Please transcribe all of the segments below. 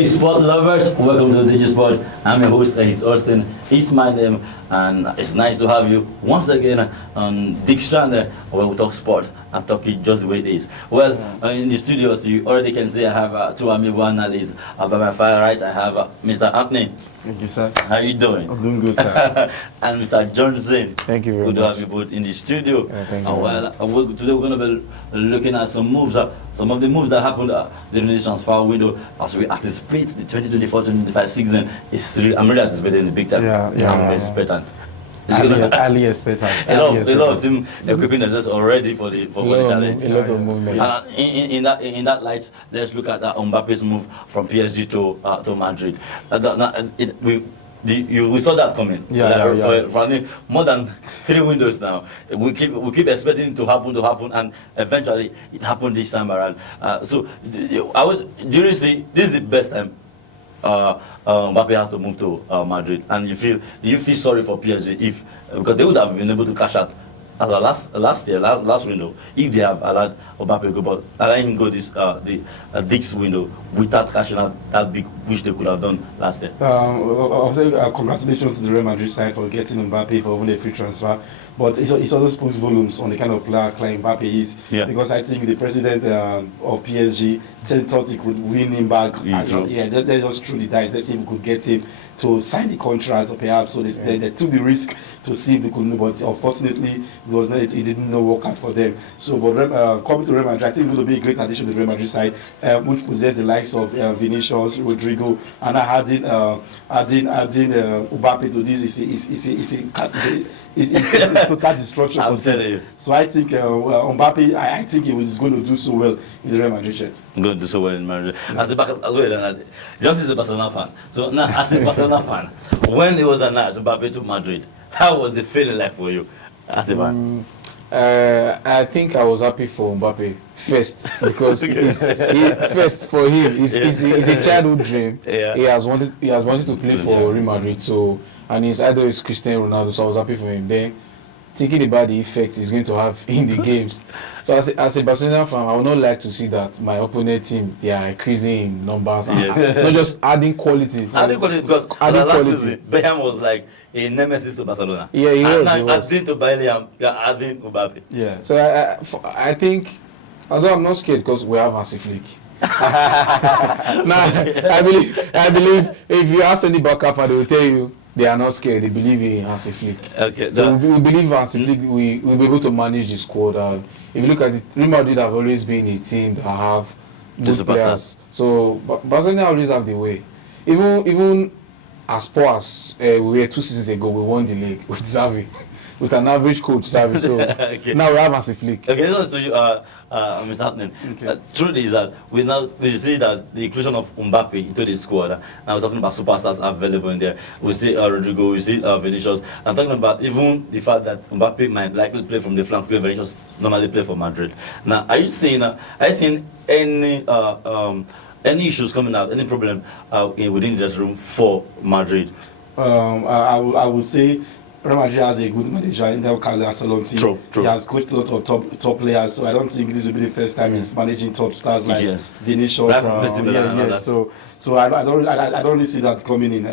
Hey, sport lovers, welcome to DigiSport. I'm your host, Ace Austin. It's my name, and it's nice to have you once again on Dick Strand, where we talk sport and talk it just the way it is. Well, in the studios, you already can see I have two amiibo. One that is by my far right, I have Mr. Apney. Thank you, sir. How you doing? I'm doing good, sir. And Mr. Johnson. Thank you very Good much. to have you both in the studio. Yeah, thank you. Today we're going to be looking at some moves, some of the moves that happened during the transfer window as we anticipate the 2024-2025 season. I'm really anticipating the big time. I'm expectant. Highly expectant. A lot of team equipping themselves already for the challenge. A lot of movement. In that light, let's look at Mbappe's move from PSG to Madrid. We saw that coming. For more than 3 windows now. We keep expecting it to happen, and eventually it happened this time around. Do you see this is the best time Mbappe has to move to Madrid, and do you feel sorry for PSG because they would have been able to cash out as a last window if they have allowed Mbappe go, but allowing him go this window without cashing out that big, which they could have done last year. I'll say congratulations to the Real Madrid side for getting Mbappe for only a free transfer. But it also speaks volumes on the kind of player Mbappe is. Yeah. Because I think the president of PSG thought he could win him back. Let's just throw the dice. Let's see if we could get him to sign the contract, or perhaps. So they took the risk to see if they could. But unfortunately, it didn't work out for them. So, but coming to Real Madrid, I think it's going to be a great addition to the Real Madrid side, which possess the likes of Vinicius, Rodrigo, and adding Mbappe to this is a total destruction for teams. So I think Mbappe, I think he was going to do so well in the Real Madrid shirt. Going to do so well in Madrid. Just as a Barcelona fan. So now, as a Barcelona fan, when it was announced Mbappe to Madrid, how was the feeling like for you as a fan? I think I was happy for Mbappe first because first for him it's a childhood dream. Yeah. He has wanted to play for Real Madrid, so and his idol is Cristiano Ronaldo, so I was happy for him. Then thinking about the effect he's going to have in the games. So as a Barcelona fan, I would not like to see that my opponent team they are increasing in numbers, not just adding quality. Because last season Beckham was like a nemesis to Barcelona. Yeah, he was. Adding to Bayern, adding Mbappe. Yeah. So I think, although I'm not scared because we have Hansi Flick. I believe if you ask any backup fan, they will tell you they are not scared. They believe in Hansi Flick. Okay. So we believe Hansi Flick. We will be able to manage the squad. And if you look at it, Real Madrid have always been a team that have good players. So Barcelona always have the way. Even as poor as we were 2 seasons ago, we won the league with Xavi, with an average coach, Xavi. So now we have Hansi Flick. Okay, this is to you, Mr. Happening. Truth is that we see that the inclusion of Mbappe into the squad, and we're talking about superstars available in there. We see Rodrigo, we see Vinicius. I'm talking about even the fact that Mbappe might likely play from the flank, play Vinicius normally play for Madrid. Now, are you seeing any issues coming out, any problem within the dressing room for Madrid? I would say Real Madrid has a good manager in Carlo Ancelotti. True. He has coached a lot of top players, so I don't think this will be the first time he's managing top stars like Vinicius. So I don't really see that coming in. I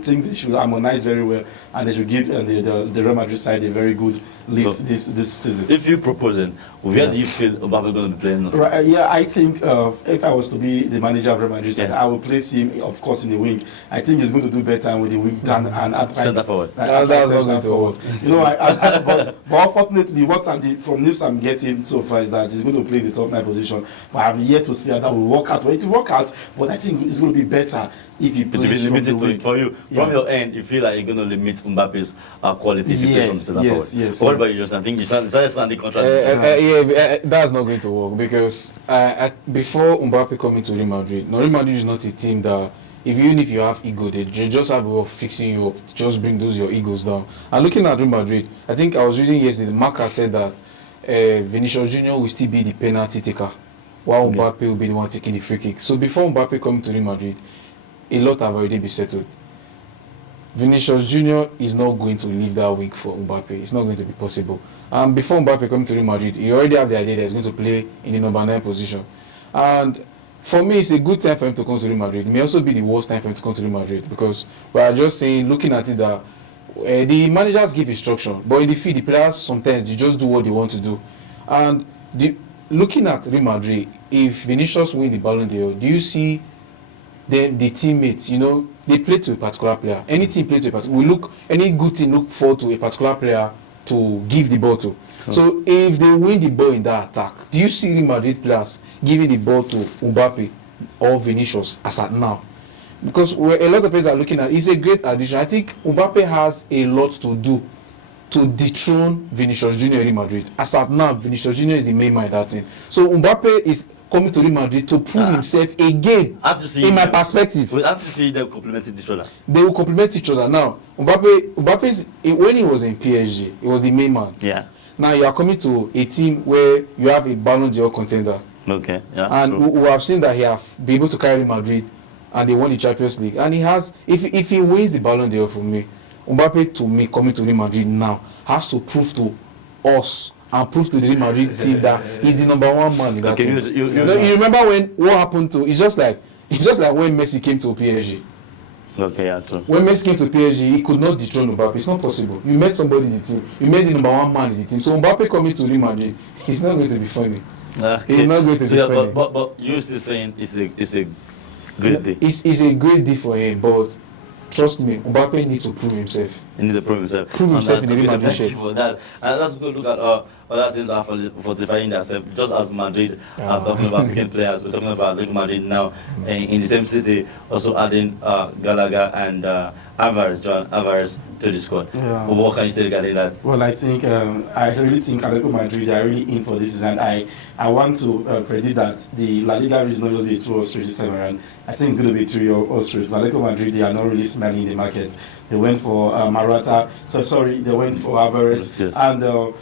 think they should harmonize very well, and they should give the Real Madrid side a very good lead this season. If you proposing, where do you feel Mbappe going to be playing? Right, I think if I was to be the manager of Real Madrid side, I would place him, of course, in the wing. I think he's going to do better with the wing than and center forward. That's not going to work. But unfortunately, from news I'm getting so far is that he's going to play in the top 9 position. But I'm yet to see how that will work out. Well, it will work out, but I think it's going to be better if he plays for you. From your end, you feel like you're going to limit Mbappe's quality if he plays on the center forward. Yes. What about you, Justin? I think you decided to the contract. That's not going to work because before Mbappe coming to Real Madrid, Real Madrid is not a team that even if you have ego, they just have a way of fixing you up. Just bring your egos down. And looking at Real Madrid, I think I was reading yesterday, Marca said that Vinicius Junior will still be the penalty taker, while Mbappe will be the one taking the free kick. So before Mbappe coming to Real Madrid, a lot have already been settled. Vinicius Junior is not going to leave that wing for Mbappe. It's not going to be possible. And before Mbappe coming to Real Madrid, he already have the idea that he's going to play in the number 9 position. And For me, it's a good time for him to come to Real Madrid. It may also be the worst time for him to come to Real Madrid because we are just saying, looking at it, that the managers give instruction, but in the field, the players sometimes they just do what they want to do. And looking at Real Madrid, if Vinicius win the Ballon d'Or, do you see the teammates? They play to a particular player. Any team play to a particular. Any good team look forward to a particular player to give the ball to. So if they win the ball in that attack, do you see Real Madrid players giving the ball to Mbappe or Vinicius as at now? Because a lot of players are looking at, it's a great addition. I think Mbappe has a lot to do to dethrone Vinicius Junior in Real Madrid. As at now, Vinicius Junior is the main man in that team. So Mbappe is coming to Real Madrid to prove himself again. In my perspective, we have to see them complementing each other. They will complement each other. Now, Mbappe, when he was in PSG, he was the main man. Yeah. Now you are coming to a team where you have a Ballon d'Or contender. Okay. Yeah. And we have seen that he have been able to carry Real Madrid, and they won the Champions League. And he has, if he wins the Ballon d'Or for me, Mbappe to me coming to Real Madrid now has to prove to us and prove to the Real Madrid team that he's the number one man in that team. You remember what happened to? It's just like when Messi came to PSG. Okay, yeah, true. When Messi came to PSG, he could not dethrone Mbappe. It's not possible. You met somebody in the team. You made the number one man in the team. So Mbappe coming to Real Madrid, he's not going to be funny. Okay. He's not going to be funny. But you're still saying it's a great day. It's a great day for him, but trust me, Mbappe needs to prove himself. He needs to prove himself. Prove himself in the Real Madrid shirt. For that. And let's go look at other teams are fortifying themselves. Just as Madrid are talking about picking players, we're talking about Real Madrid now in the same city, also adding Gallagher and Alvarez to the squad. Yeah. What can you say regarding that? Well, I think I really think Atletico Madrid are really in for this season. I want to predict that the La Liga is not going to be a 2 or 3 this time around. I think it's going to be 3 or 3. Atletico Madrid, they are not really smelling in the market. They went for they went for Alvarez, yes. And when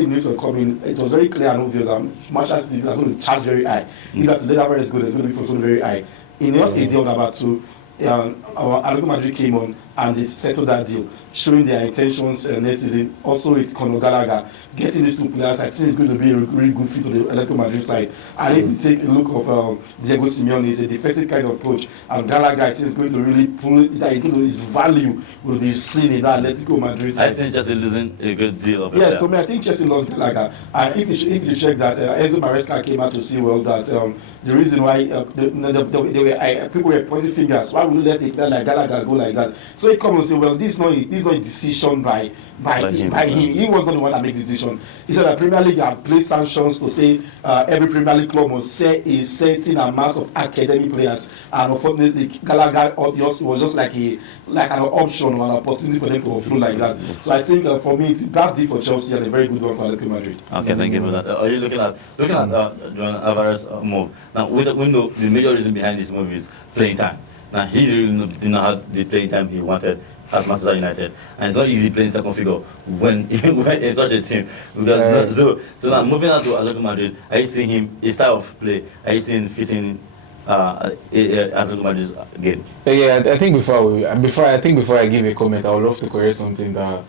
the news was coming, it was very clear and obvious that Manchester City are going to charge very high. Either to let Alvarez go, there's going to be for something very high. In just a deal about 2, Atletico Madrid came on and they settled that deal, showing their intentions next season. Also, it's Conor Gallagher. Getting these 2 players, I think it's going to be a really good fit to the Atletico Madrid side. And if you take a look of Diego Simeone, he's a defensive kind of coach, and Gallagher, I think is going to really pull it. His value will be seen in that Atletico Madrid side. I think Chelsea losing a great deal of it. Yes, to me, I think Chelsea lost Gallagher. And if you check that, Enzo Maresca came out to see well that the reason why people were pointing fingers, why would you let a player like Gallagher go like that? So he comes and say, well, this is not a decision by him. He was not the one that made the decision. He said that Premier League had placed sanctions to say every Premier League club must set a certain amount of academy players, and unfortunately Gallagher was just like an option or an opportunity for them to offload like that. So I think for me it's a bad deal for Chelsea and a very good one for Atletico Madrid. Okay, thank you for that. Are you looking at Juan Alvarez move? Now we know the major reason behind this move is playing time. Now he really did not have the playing time he wanted at Manchester United, and it's not easy playing second figure when in such a team. Because so now moving on to Atletico Madrid, are you seeing him his style of play? Are you seeing fitting in Atletico Madrid's game? Yeah, I think before I give a comment, I would love to correct something that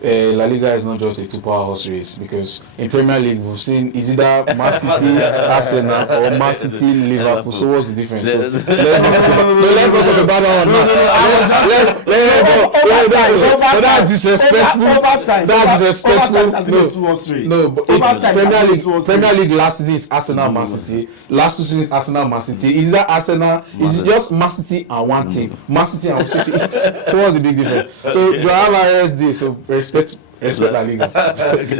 La Liga is not just a 2-power horse race, because in Premier League we've seen is either Man City, Arsenal, or Man City, Liverpool. So what's the difference? So let's not talk about that one now. That's disrespectful. That's disrespectful. No, but Premier League last season is Arsenal, Man City. Last season is Arsenal, Man City. Is that Arsenal? Is it just Man City and one team? Man City and City. So what's the big difference? So Joao Alvarez did so. Respect La Liga.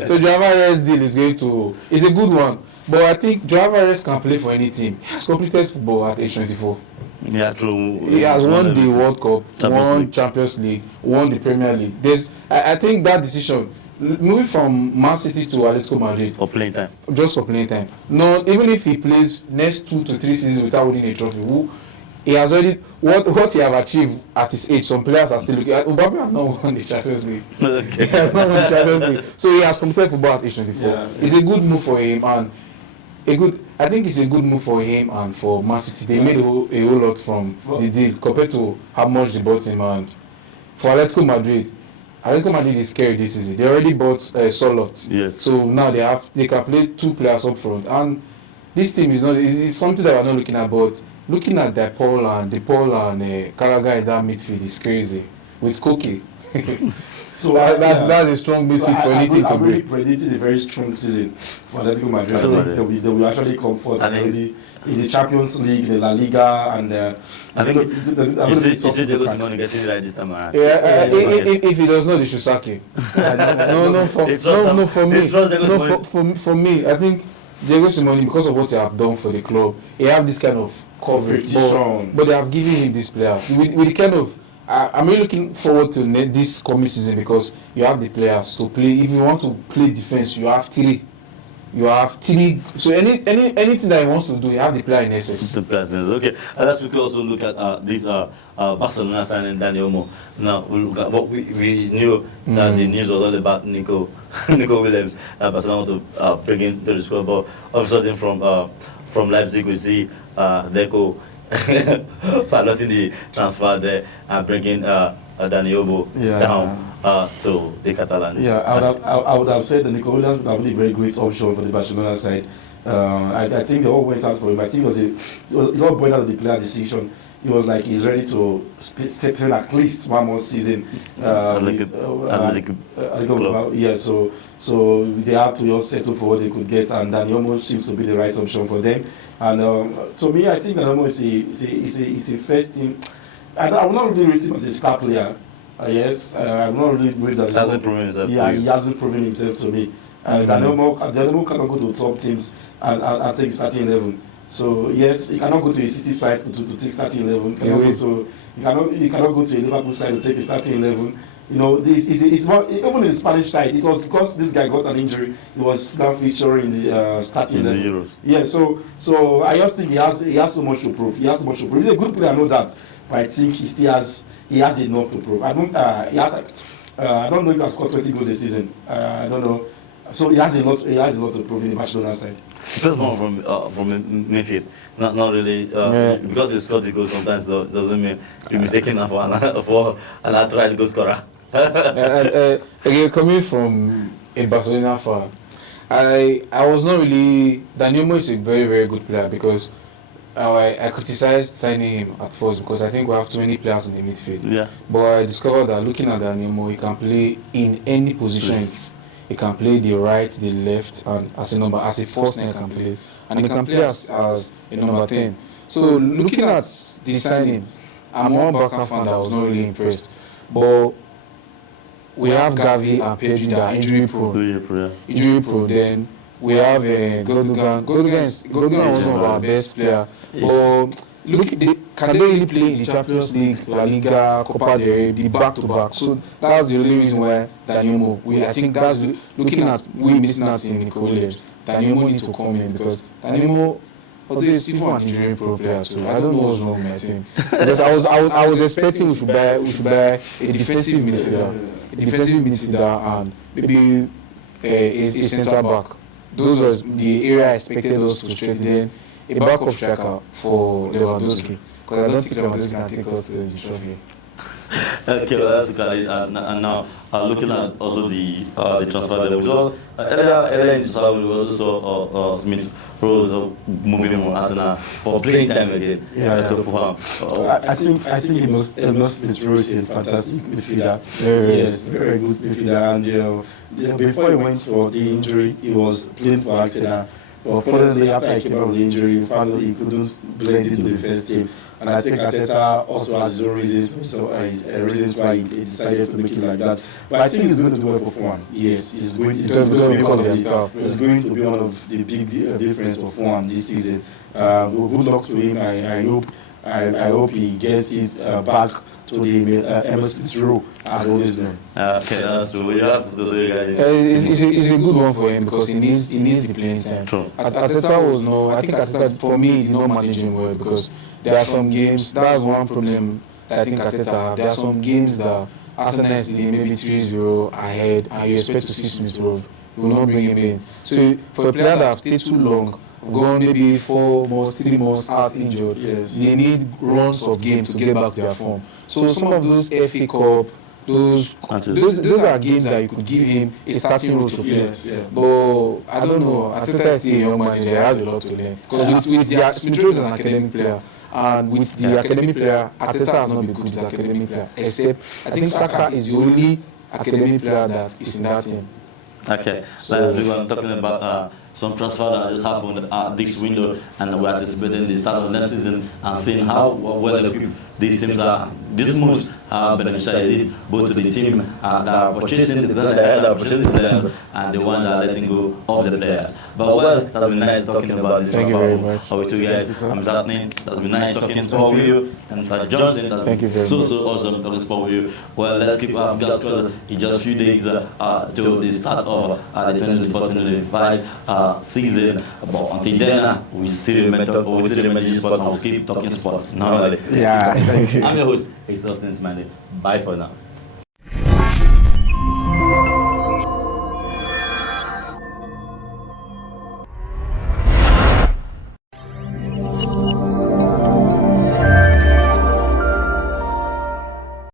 So Joao Alvarez deal is a good one, but I think Joao Alvarez can play for any team. He has completed football at age 24. Yeah, true. He has won the World Cup, won Champions League, won the Premier League. I think that decision, moving from Man City to Atletico Madrid for playing time, just for playing time. No, even if he plays next 2 to 3 seasons without winning a trophy, he has already what he have achieved at his age. Some players are still looking. Mbappe has not won the Champions League. Okay. He has not won the Champions League, so he has completed football at age 24. Yeah. It's a good move for him, and I think it's a good move for him and for Man City. They made a whole lot from the deal compared to how much they bought him. And for Atletico Madrid is scary this season. They already bought Solot. Yes. So now they can play 2 players up front, and this team is not. It's something that we're not looking at, but looking at DePaul and Gallagher in that midfield is crazy with Koke. So that's a strong midfield for anything to break. I'm really predicting a very strong season for Atletico Madrid. I think they will actually come forth in the Champions League, the La Liga, and I think is it Diego Simeone getting it right this time around? Yeah, if he does not, they should sack him. For me, I think Diego Simeone, because of what he have done for the club, he have this kind of coverage, but they have given him this player with the kind of. I'm really looking forward to this coming season because you have the players to play. If you want to play defense, you have three. So anything that he wants to do, you have the player in excess. Okay, let's also look at this Barcelona signing Dani Olmo. Now we look at what we knew that the news was all about Nico Williams. Barcelona want to bring him to the squad, but all of a sudden from Leipzig we see Deco piloting the transfer there and bringing Dani Olmo down to the Catalan. Yeah, I would have said that Nico Williams would have been a very great option for the Barcelona side. I think they all went out for him. I think it was all boiled out of the player decision. He was like he's ready to step in at least one more season. So they have to just settle for what they could get, and Dani Olmo seems to be the right option for them. And to me, I think Dani Olmo is a first team. I will not really rate him as a star player. Yes, I'm not really worried that he hasn't proven himself. Yeah, he hasn't proven himself to me. Dani Olmo cannot go to top teams and take starting 11. So yes, he cannot go to a City side to take starting 11. He cannot go to a Liverpool side to take a starting 11. You know, this is not, even in the Spanish side. It was because this guy got an injury. He was now featuring in the starting 11. The Euros. Yeah, so I just think he has so much to prove. He's a good player, I know that, but I think he has enough to prove. I don't know if he has scored 20 goals a season. I don't know. So he has a lot to prove in the Barcelona side. He plays more from midfield, not really because he scored the goal sometimes doesn't mean you're mistaken for an outright goal scorer. Again, coming from a Barcelona fan, I was not really. Dani Olmo is a very, very good player because I criticized signing him at first because I think we have too many players in the midfield. Yeah. But I discovered that looking at Dani Olmo, he can play in any position. He can play the right, the left, and as a first nine he can play, and he can play as a number 10. So looking at the signing, I'm one Barca fan that was not really impressed. But we have Gavi and Pedri that are injury prone. Then we have Gundogan. Gundogan was one of our best players. But can they really play in the Champions League, La Liga, Copa del Rey, the back-to-back? So that's the only reason why Dani Olmo. I think that's looking at we missing out in Nico Williams. Dani Olmo need to come in because Dani Olmo, although he's still an injury pro player too. I don't know what's wrong with my team because I was expecting we should buy a defensive midfielder and maybe a central back. Those are the area I expected us to strengthen. A backup striker for Lewandowski, because I don't think Lewandowski can take us to the trophy. Okay, that's good. And now looking at also the transfer that we saw earlier in the transfer, we also saw Smith Rowe moving from Arsenal for playing time again to Fulham. I think Smith Rowe is a fantastic midfielder. Yes, very good midfielder. And before he went for the injury, he was playing for Arsenal. But fortunately, after he came out of the injury, he found that he couldn't blend into the first team. And I think Arteta also has his own reasons why he decided to make it like that. But I think he's going to do well for Fulham. Yes, he's going to be one of the big difference for Fulham this season. Good luck to him. I hope he gets it back to the MS Rowe as always known. Okay, that's true. You have to say it's a good one for him because he needs the playing time. True. Arteta was I think Arteta for me did not manage him well because there are some games. That's one problem that I think Arteta have. There are some games that Arsenal is maybe 3-0 ahead and you expect to see Smith Rowe. You will not bring him in. So for a player that have stayed too long, gone maybe 4 months, 3 months out injured, they need runs of game to get back to their form. So some of those FA Cup, those are games that you could give him a starting role to play. Yes, yeah. But I don't know. Arteta is still a young manager. He has a lot to learn. Because with Smith Rowe is an academic player, and with the academic player, Arteta has not been good with the academic player. Except I think Saka is the only academic player that is in that team. Okay, let's do one talking about some transfer that just happened this window, and we're anticipating the start of next season and seeing how well equipped these teams are. These moves are beneficial indeed, both to the team that are purchasing the players and the ones that are letting go of the players. But well, it has been nice talking about this. Thank you very much. With you guys, I'm Zatnin. It has been nice talking sport with you, and Mr. Johnson. Thank you very much. So awesome talking sport with you. Well, let's keep our fingers crossed in just a few days to the start of the 2024-2025 season. But until then, we still remain sport and we'll keep talking sport. Normally. Yeah. I'm your host, it's Austin Smiley. Bye for now.